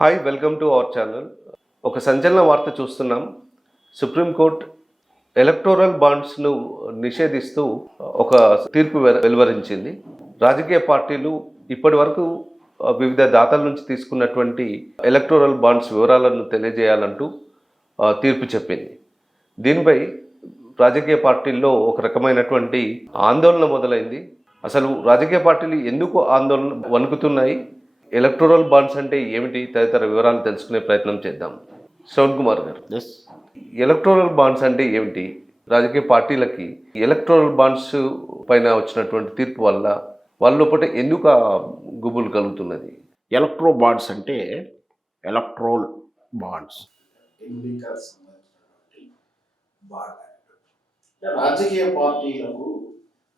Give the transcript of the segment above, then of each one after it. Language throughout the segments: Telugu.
Hi welcome to our channel. ఒక సంచలన వార్త చూస్తున్నాం. సుప్రీంకోర్టు ఎలక్టోరల్ బాండ్స్ను నిషేధిస్తూ ఒక తీర్పు వెలువరించింది. రాజకీయ పార్టీలు ఇప్పటి వరకు వివిధ దాతల నుంచి తీసుకున్నటువంటి ఎలక్టోరల్ బాండ్స్ వివరాలను తెలియజేయాలంటూ తీర్పు చెప్పింది. దీనిపై రాజకీయ పార్టీల్లో ఒక రకమైనటువంటి ఆందోళన మొదలైంది. అసలు రాజకీయ పార్టీలు ఎందుకు ఆందోళన వణుకుతున్నాయి, ఎలక్టోరల్ బాండ్స్ అంటే ఏమిటి, తదితర వివరాలు తెలుసుకునే ప్రయత్నం చేద్దాం. శ్రవణ్ కుమార్ గారు, ఎలక్టోరల్ బాండ్స్ అంటే ఏమిటి? రాజకీయ పార్టీలకి ఎలక్టోరల్ బాండ్స్ పైన వచ్చినటువంటి తీర్పు వల్ల వాళ్ళ లోపల ఎందుకు గుబులు కలుగుతున్నది? ఎలక్ట్రో బాండ్స్ అంటే ఎలక్ట్రోల్ బాండ్స్ ఎన్నికలకు సంబంధించినటువంటి బాండ్. రాజకీయ పార్టీలకు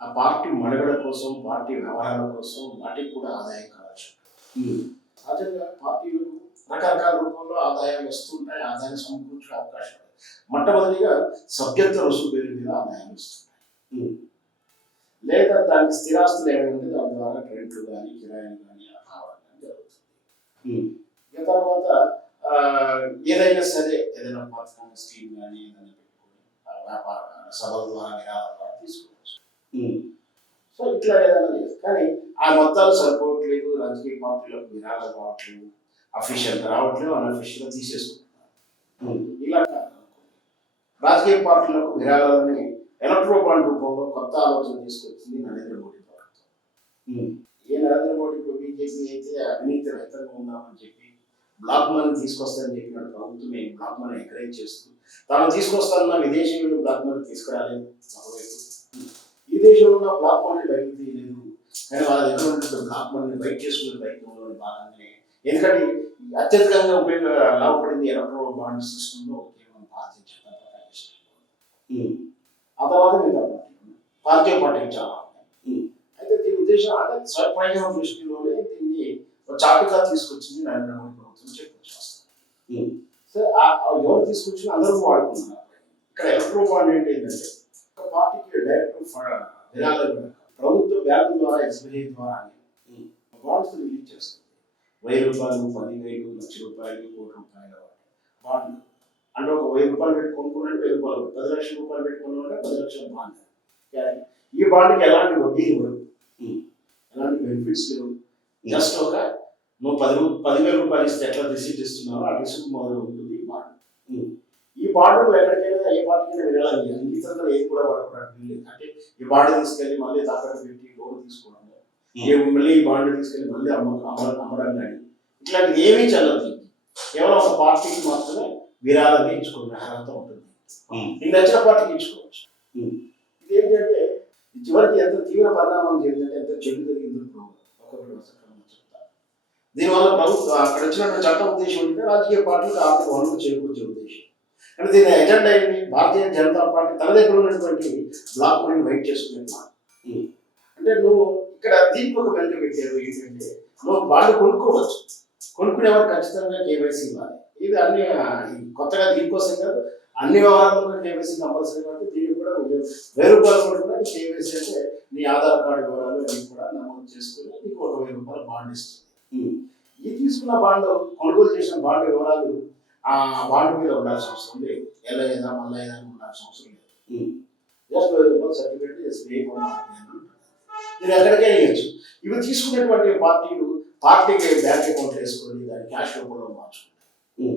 ఆ పార్టీ మనుగడ కోసం, పార్టీ వ్యవహారాల కోసం వాటికి కూడా ఆదాయం కావచ్చు. సహజంగా పార్టీలకు రకరకాల రూపంలో ఆదాయాలు వస్తుంటాయి, ఆదాయాన్ని సమకూర్చే అవకాశం ఉంది. మొట్టమొదటిగా సభ్యత్వ రుసుము పేరు మీద ఆదాయం వస్తుంటాయి, లేదా దానికి స్థిరాస్తులు ఏమైనా ఉంటే దాని ద్వారా రెంట్లు కానీ కిరాయిలు కానీ రావడం కానీ జరుగుతుంది. ఇక తర్వాత ఏదైనా సరే ఏదైనా పథకం స్కీమ్ కానీ ఏదైనా పెట్టుకొని వ్యాపార సభల ద్వారా విరాళాల ద్వారా తీసుకోవచ్చు. సో ఇట్లా ఏదైనా లేదు, కానీ ఆ మొత్తాలు సరిపోవట్లేదు, రాజకీయ పార్టీలకు విరాళాలు రావట్లేదు, అఫీషియల్ రావట్లేదు, అన్అఫీషియల్ తీసేసుకుంటున్నారు. ఇలా రాజకీయ పార్టీలకు విరాళాలని ఎలక్ట్రో బాండ్ రూపంలో కొత్త ఆలోచన తీసుకొచ్చింది నరేంద్ర మోడీ ప్రభుత్వం. ఏ నరేంద్ర మోడీ బీజేపీ అయితే అవినీతి రహితంగా ఉందామని చెప్పి బ్లాక్ మనీ తీసుకొస్తానని చెప్పిన ప్రభుత్వమే బ్లాక్ మనీ ఎంకరేజ్ చేస్తూ తాను తీసుకొస్తానన్న విదేశీయులు బ్లాక్ మనీ తీసుకురాలేదు. ఒకవైపు ఈ దేశంలో ఉన్న బ్లాక్ మనీ బయటకు తీయలేదు, కానీ వాళ్ళ దగ్గర ఉన్నటువంటి బ్లాక్ మనీని బయట చేసుకునే ప్రయత్నంలో భాగంగానే, ఎందుకంటే అత్యధికంగా లాభపడింది ఎలక్ట్రో బాండ్ సిస్టంలో కేవలం భారతీయ జనతా పార్టీ, ఆ తర్వాత మిగతా పార్టీ పార్టీకి చాలా ఉన్నాయి. అయితే దీని ఉద్దేశం అంటే స్వప్రయోజనం దృష్టిలోనే దీన్ని చాటుగా తీసుకొచ్చింది నరేంద్ర మోడీ ప్రభుత్వం చెప్పొచ్చు. సో ఎవరు తీసుకొచ్చిన అందరూ వాడుకున్నారు. ఇక్కడ ఎలక్ట్రో బాండ్ ఏంటంటే ఒక పార్టీకి డైరెక్ట్ విరాళాలు ప్రభుత్వ బ్యాంకు ద్వారా ఎస్బీఐ ద్వారా బాండ్స్ రిలీజ్ చేస్తుంది. 1000 రూపాయలు, 10,000, ₹1,00,000, ₹1,00,00,000 బాండ్. అంటే ఒక 1000 రూపాయలు పెట్టి కొనుక్కున్నట్టు 1000 రూపాయలు, 10 లక్షల రూపాయలు పెట్టి కొనుక్కుంటే 10 లక్షల బాండ్. ఈ బాండ్కి ఎలాంటి వడ్డీ ఇవ్వరు, ఎలాంటి బెనిఫిట్స్ లేవు. జస్ట్ ఒక నువ్వు 10,000 రూపాయలు ఇస్తే ఎట్లా రిసీట్ ఇస్తున్నావు ఆ రిసీట్ మొదలు ఉంటుంది ఈ బాండ్. ఈ బాండ్ ఎక్కడికైనా ఏ పార్టీకైనా విరాళాలి, ఇతరులు ఏది కూడా వాడకూడదు. అంటే ఈ బాండ్ తీసుకెళ్ళి మళ్ళీ తాకట్టు పెట్టి లోన్ తీసుకోవడం, మళ్ళీ ఈ బాండ్ తీసుకెళ్ళి మళ్ళీ అమ్మడం కానీ ఇట్లాంటిది ఏమీ చల్లదు. కేవలం ఒక పార్టీకి మాత్రమే విరాళాన్ని ఇచ్చుకునే అర్హత ఉంటుంది. నీకు నచ్చిన పార్టీకి ఇచ్చుకోవచ్చు. ఇదేంటంటే చివరికి ఎంత తీవ్ర పరిణామం చెందిందంటే ఎంత చెడు జరిగిందో ఒక్కొక్కటి చెప్తారు. దీనివల్ల ప్రభుత్వం అక్కడ వచ్చినటువంటి చట్ట ఉద్దేశం ఏంటంటే రాజకీయ పార్టీలకు ఆర్థిక వనరులు చేకూర్చే ఉద్దేశం. అంటే దీని ఎజెండా ఏంటి? భారతీయ జనతా పార్టీ తన దగ్గర ఉన్నటువంటి బ్లాక్ మనీని బయట చేసుకునేమాట. అంటే నువ్వు ఇక్కడ దీనికి ఒక వెనుక పెట్టారు ఏంటంటే నువ్వు బాండ్ కొనుక్కోవచ్చు, కొనుక్కునేవారు ఖచ్చితంగా కేవైసీ ఇవ్వాలి. ఇది అన్ని కొత్తగా దీనికోసం కాదు, అన్ని వ్యవహారాల్లో కేవైసీ కంపల్సరీ. కాబట్టి దీనికి కూడా 1000 రూపాయలు కూడా కేవైసీ అంటే నీ ఆధార్ కార్డు వివరాలు అన్ని కూడా నమోదు చేసుకుని నీకు 1000 రూపాయలు బాండ్ ఇస్తుంది. ఈ తీసుకున్న బాండ్, కొనుగోలు చేసిన బాండ్ వివరాలు ఆ బాండ్ మీద ఉండాల్సిన అవసరం లేదు, ఎల్లయ్యేదా మళ్ళయ్యేదా ఉండాల్సిన అవసరం లేదు. జస్ట్ 1000 రూపాయలు సర్టిఫికేట్ ఎస్బీఐ మీరు ఎక్కడికే వేయచ్చు. ఇవి తీసుకునేటువంటి పార్టీలు పార్టీకి బ్యాంక్ అకౌంట్ వేసుకొని దాన్ని క్యాష్ రూపంలో మార్చుకుంటారు.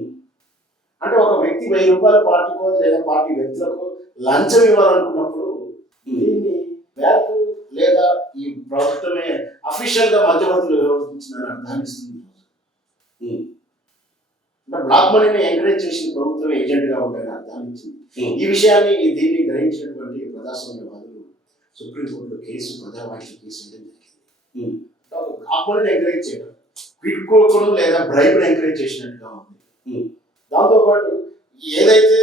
అంటే ఒక వ్యక్తి 1000 రూపాయల పార్టీకో లేదా పార్టీ వ్యక్తులకు లంచం ఇవ్వాలనుకున్నప్పుడు దీన్ని బ్యాంకు లేదా ఈ ప్రభుత్వమే అఫీషియల్ గా మధ్యవర్తులు వ్యవహరించిందని అర్థాన్ని ఇస్తుంది. అంటే బ్లాక్ మనీని ఎంకరేజ్ చేసిన ప్రభుత్వం ఏజెంట్ గా ఉంటాయని అర్థాన్ని ఇచ్చింది. ఈ విషయాన్ని దీన్ని గ్రహించినటువంటి ప్రజాస్వామ్యవాదులు సుప్రీంకోర్టులో కేసు, ప్రజావాణిజ్య కేసు వేయడం జరిగింది. బ్లాక్ మనీని ఎంకరేజ్ చేయడం, క్విట్ లేదా బ్రైబ్ని ఎంకరేజ్ చేసినట్టుగా ఉంది. దాంతోపాటు ఏదైతే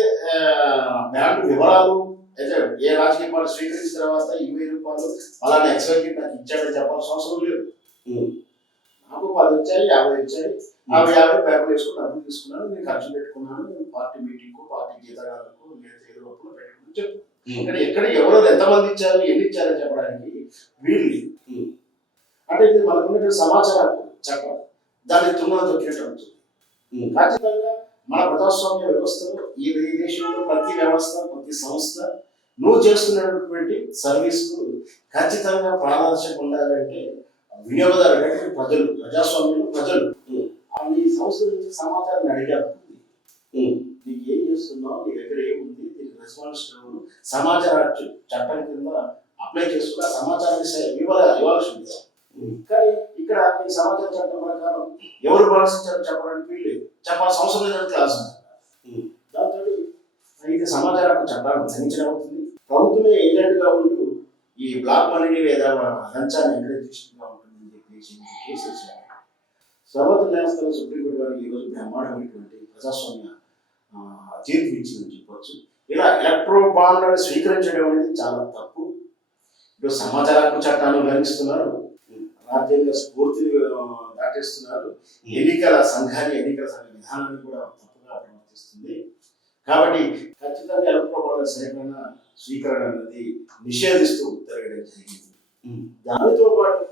బ్యాంకు వివరాలు అయితే ఏ రాజకీయ పార్టీ స్వీకరించిన తర్వాత ఈ 1000 రూపాయలు అలానే ఎక్స్వైజెడ్ నాకు ఇచ్చాడని చెప్పాల్సిన అవసరం లేదు. నాకు 10 వచ్చాయి, 50 వచ్చాయి, 50 బ్యాంకులు వేసుకుని డబ్బులు తీసుకున్నాను, నేను ఖర్చు పెట్టుకున్నాను, నేను పార్టీ మీటింగ్కు, పార్టీ గీతగాలకు లేదా ఏదో ఒకటి పెట్టుకుని చెప్పు. కానీ ఎక్కడ ఎవరో ఎంతమంది ఇచ్చారు, ఎన్ని ఇచ్చారని చెప్పడానికి వీలు లేదు. అంటే ఇది మనకున్నటువంటి సమాచారం చట్టం దాన్ని తుమ్మలు తొక్కినట్టు అవుతుంది. ఖచ్చితంగా మన ప్రజాస్వామ్య వ్యవస్థలో ఈ దేశంలో ప్రతి వ్యవస్థ ప్రతి సంస్థ నువ్వు చేస్తున్నటువంటి సర్వీస్కు ఖచ్చితంగా ప్రాధాన్యత ఉండాలంటే వినియోగదారులు అంటే ప్రజలు, ప్రజాస్వామ్యంలో ప్రజలు ఈ సంస్థ నుంచి సమాచారాన్ని అడిగారు. నీకు ఏం చేస్తున్నావు, నీ దగ్గర ఏముంది, దీనికి రెస్పాన్స్ సమాచార చట్టం కింద అప్లై చేసుకున్న సమాచారాన్ని ఇవ్వాల్సి ఉంది. కానీ ఇక్కడ ఈ సమాచార చట్టం ప్రకారం ఎవరు భాషించారో చెప్పడానికి వీళ్ళు చెప్పాల్సిన అవసరం లేదని క్లాస్ ఉంది. దాంతో ఇది సమాచార చట్టాన్ని ఉల్లంఘించడం అవుతుంది. ప్రభుత్వమే ఏజెంట్గా ఉంటూ ఈ బ్లాక్ మనీని లేదా లంచాన్ని ఎంకరేజ్ ఉంటుందని చెప్పేసి కేసు వేశారు. సర్వోన్నత న్యాయస్థానం సుప్రీంకోర్టు వారికి ఈరోజు బ్రహ్మాండమైనటువంటి ప్రజాస్వామ్య తీర్పు ఇచ్చిందని చెప్పవచ్చు. ఇలా ఎలక్ట్రో బాండ్లను స్వీకరించడం అనేది చాలా తప్పు. ఇప్పుడు సమాచార హక్కు చట్టాన్ని ఉల్లంఘిస్తున్నారు, రాజ్యాంగ స్ఫూర్తిని దాటేస్తున్నారు, ఎన్నికల సంఘ విధానాన్ని కూడా తప్పుగా ప్రవర్తిస్తుంది. కాబట్టి ఖచ్చితంగా ఎలక్ట్రో బాండ్ల సేకరణ స్వీకరణ అనేది నిషేధిస్తూ ఉత్తర్వేయడం జరిగింది. దానితో పాటు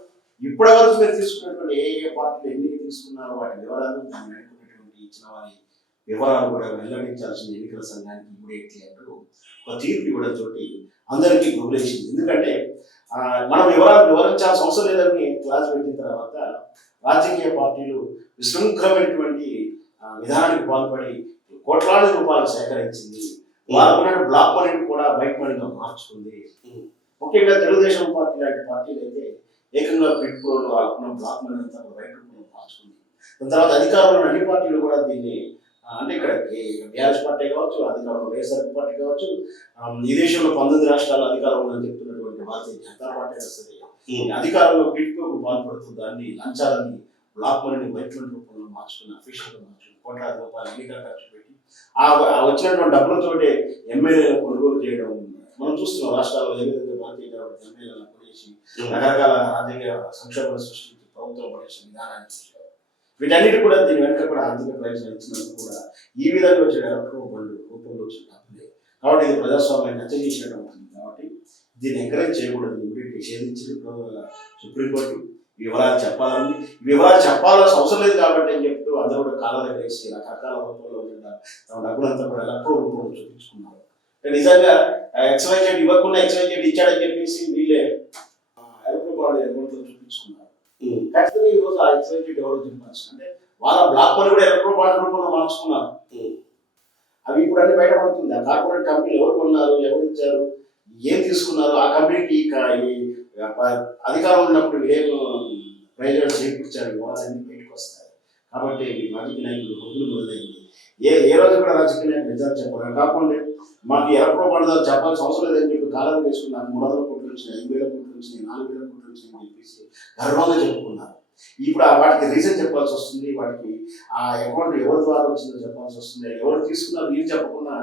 ఇప్పటివరకు మీరు తీసుకున్నటువంటి ఏ పార్టీలు ఎన్ని తీసుకున్నారో వాటి వివరాలు, దాన్ని అనుకున్నటువంటి ఇచ్చిన వారి వివరాలు కూడా వెల్లడించాల్సిన ఎన్నికల సంఘానికి ఇమ్మీడియట్లీ అంటూ ఒక తీర్పు ఇవ్వడం తోటి అందరికీ గుబులేసింది. ఎందుకంటే మనం వివరించాల్సిన అవసరం లేదని క్లాస్ పెట్టిన తర్వాత రాజకీయ పార్టీలు విశృంఖలమైనటువంటి విధానానికి పాల్పడి కోట్లాది రూపాయలు సేకరించింది. వాళ్ళకున్న బ్లాక్ మనీని కూడా వైట్ మనీగా మార్చుకుంది. ముఖ్యంగా తెలుగుదేశం పార్టీ లాంటి పార్టీలు అయితే ఏకంగా పెట్టుకోవడం వాళ్ళకున్న బ్లాక్ మనీ అంతా వైట్ రూపంలో మార్చుకుంది. దాని తర్వాత అధికారంలో అన్ని పార్టీలు కూడా దీన్ని అంటే ఇక్కడ టీఆర్ఎస్ పార్టీ కావచ్చు, అధికారంలో వైఎస్ఆర్ పార్టీ కావచ్చు, ఈ దేశంలో 19 రాష్ట్రాల అధికారంలో అని చెప్తున్నటువంటి భారతీయ జనతా పార్టీ వస్తుంది. అధికారంలో పెట్టుకోకు పాల్పడుతుంది. దాన్ని లంచాలని బ్లాక్ మనీని వైట్ మనీ రూపంలో మార్చుకుని అఫీషియల్గా మార్చుకుని కోట్లాది రూపాయలు ఎన్నికల ఖర్చు పెట్టి ఆ వచ్చినటువంటి డబ్బులతోటే ఎమ్మెల్యేలను కొనుగోలు చేయడం మనం చూస్తున్నాం. రాష్ట్రాల్లో ఏ విధంగా భారతీయ జనతా ఎమ్మెల్యేలను కొనేసి రకరకాల ఆర్థిక సంక్షోభాలు సృష్టించి ప్రభుత్వం పడేసిన విధానాన్ని వీటన్నిటి కూడా దీని వెనుక కూడా ఆర్థిక ప్రయోజనం ఇచ్చినందుకు కూడా ఈ విధంగా వచ్చిన ఎలక్ట్రో బండ్లు రూపంలో వచ్చిన డబ్బులే. కాబట్టి ఇది ప్రజాస్వామ్యాన్ని హత్య చేసినట్టు అవుతుంది. కాబట్టి దీన్ని ఎంకరేజ్ చేయకూడదు. నిషేధించిన సుప్రీంకోర్టు వివరాలు చెప్పాలని, వివరాలు చెప్పాల్సిన అవసరం లేదు కాబట్టి అని చెప్తూ అందరూ కూడా కాళ్ళ దగ్గర వేసి రకరకాల రూపంలో తమ డబ్బులంతా కూడా ఎలక్ట్రో రూపంలో చూపించుకున్నారు. నిజంగా XYZ ఇవ్వకుండా XYZ ఇచ్చాడని చెప్పేసి వీళ్ళే ఎలక్ట్రో బాండ్ అకౌంట్లో చూపించుకున్నారు. ఖచ్చితంగా ఈ రోజు ఆ XYZ ఎవరో చూపించారు అంటే వాళ్ళ బ్లాక్ మనీ కూడా ఎలక్ట్రో బాండ్ రూపంలో మార్చుకున్నారు. అవి ఇప్పుడు అన్ని బయటపడుతుంది. ఆ కార్పొరేట్ కంపెనీలు ఎవరు కొన్నారు, ఎవరు ఇచ్చారు, ఏం తీసుకున్నారు, ఆ కంపెనీకి అధికారం ఉన్నప్పుడు ఏం ప్రయోజనాలు చేకూర్చారు, వాళ్ళన్నీ బయటకు వస్తాయి. కాబట్టి రాజకీయ నాయకులు హొద్దులు మొదలైంది. ఏ రోజు కూడా రాజకీయ నాయకులు నిజాలు చెప్పాలి కాకుండా మాకు ఎలక్ట్రో బాండ్ చెప్పాల్సిన అవసరం లేదని చెప్పి కాలం వేసుకుని నాకు 300 కోట్లు వచ్చినాయి, 5,000 కోట్లు వచ్చినాయి, 4,000 కోట్లు వచ్చినాయి అని చెప్పేసి గర్వంగా చెప్పుకున్నారు. ఇప్పుడు వాటికి రీజన్ చెప్పాల్సి వస్తుంది. వాటికి ఆ అకౌంట్ ఎవరి ద్వారా వచ్చిందో చెప్పాల్సి వస్తుంది. ఎవరు తీసుకున్నారు మీరు చెప్పకుండా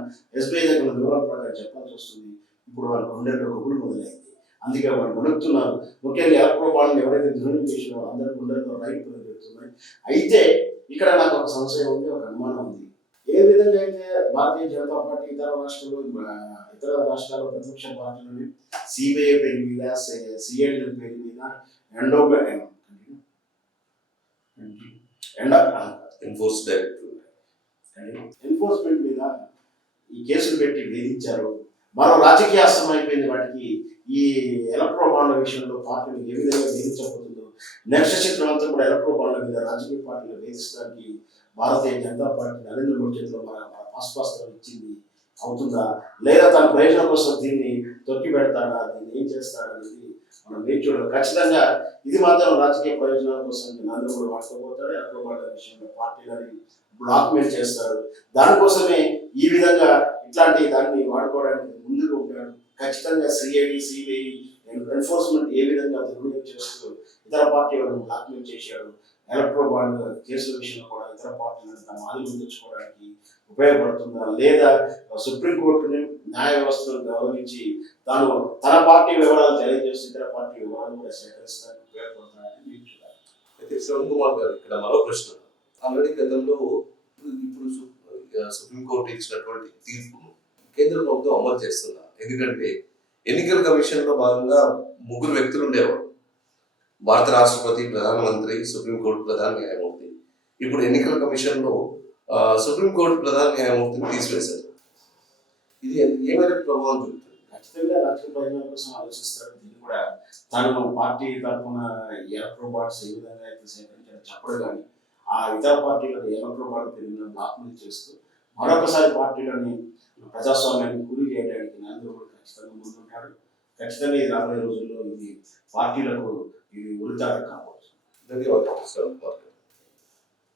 SBI దగ్గర వివరాల ప్రకారం చెప్పాల్సి వస్తుంది. ఇప్పుడు వాళ్ళ గుండెల్లో గుబులు మొదలైంది. అందుకే వాళ్ళు వణుకుతున్నారు. ముఖ్యంగా ఎలక్ట్రో బాండ్ ఎవరైతే ధృవీకరణ చేసినో అందరి గుండెల్లో రైట్ పెరుగుతున్నాయి. అయితే ఇక్కడ నాకు ఒక సంశయం ఉంది, ఒక అనుమానం ఉంది. ఏ విధంగా అయితే భారతీయ జనతా పార్టీ ఇతర రాష్ట్రాల ప్రతిపక్ష పార్టీలని CBI పేరు మీద, CID పేరు మీద ఎన్ఫోర్స్మెంట్ మీద ఈ కేసులు పెట్టి వేధించారు. మరో రాజకీయ అస్తం అయిపోయింది వాటికి. ఈ ఎలక్ట్రో బాండ్ల విషయంలో పార్టీలు ఏ విధంగా వేధించబోతుందో నెక్స్ట్ చిత్రం అంతా కూడా ఎలక్ట్రో బాండ్ల మీద రాజకీయ పార్టీలు వేధించడానికి భారతీయ జనతా పార్టీ నరేంద్ర మోడీ చేతిలో మన పాస్పాస్త్రం ఇచ్చింది అవుతుందా, లేదా తన ప్రయోజనం కోసం దీన్ని తొక్కి పెడతాడా, దీన్ని ఏం చేస్తాడనేది మనం వేచి చూడాలి. ఖచ్చితంగా ఇది మాత్రం రాజకీయ ప్రయోజనాల కోసం నరేంద్ర మోడీ వాడుకోబోతాడు. ఎలక్ట్రో బాండ్ల విషయంలో పార్టీలని బ్లాక్మెయిల్ చేస్తారు. దానికోసమే ఈ విధంగా ఇట్లాంటి దాన్ని వాడుకోవడానికి ముందుకు ఉంటాడు. ఖచ్చితంగా CID, CBI ఎన్ఫోర్స్మెంట్ ఏ విధంగా దుర్వినియోగం చేస్తూ ఇతర పార్టీ వాళ్ళని బ్లాక్మెయిల్ చేశాడు. ఎలక్ట్రో బాండ్ కేసుల విషయంలో కూడా ఇతర పార్టీలను తమ ఆధీనం తెచ్చుకోవడానికి ఉపయోగపడుతుందా, లేదా సుప్రీంకోర్టుని న్యాయ వ్యవస్థను గౌరవించి తాను తన పార్టీ వివరాలు తెలియజేస్తూ ఇతర పార్టీ వివరాలు కూడా సేకరిస్తానికి ఉపయోగపడుతున్నాయని మీరు చూడాలి. అయితే శ్రవణ్ కుమార్ గారు, ఇక్కడ మరో ప్రశ్న. ఆల్రెడీ గతంలో ఇప్పుడు సుప్రీంకోర్టు ఇచ్చినటువంటి తీర్పును కేంద్ర ప్రభుత్వం అమలు చేస్తుందా? ఎందుకంటే ఎన్నికల కమిషన్ లో భాగంగా 3 వ్యక్తులు ఉండేవారు. భారత రాష్ట్రపతి, ప్రధానమంత్రి, సుప్రీంకోర్టు ప్రధాన న్యాయమూర్తి. ఇప్పుడు ఎన్నికల కమిషన్ లో సుప్రీంకోర్టు ప్రధాన న్యాయమూర్తిని తీసివేశారు. ఇది ఏమైనా ప్రభావం చూపుతుంది? ఖచ్చితంగా రాజకీయ ప్రయోజనాల కోసం ఆలోచిస్తారు. దీన్ని కూడా తాను పార్టీ తరఫున ఎలక్ట్రో బాండ్స్ ఏ విధంగా అయితే సేకరించాడో చెప్పడు కానీ ఆ ఇతర పార్టీలకు ఎలక్ట్రో బాండ్ పెరిగిన బ్లాక్మెయిల్ చేస్తూ మరొకసారి పార్టీలని ప్రజాస్వామ్యాన్ని కూలి చేయడానికి నాయకుడు కూడా ఖచ్చితంగా ముందుంటాడు. ఖచ్చితంగా ఇది రాబోయే రోజుల్లో ఇది పార్టీలకు ఇది ఉరితాడు కావచ్చు. ధన్యవాదాలు.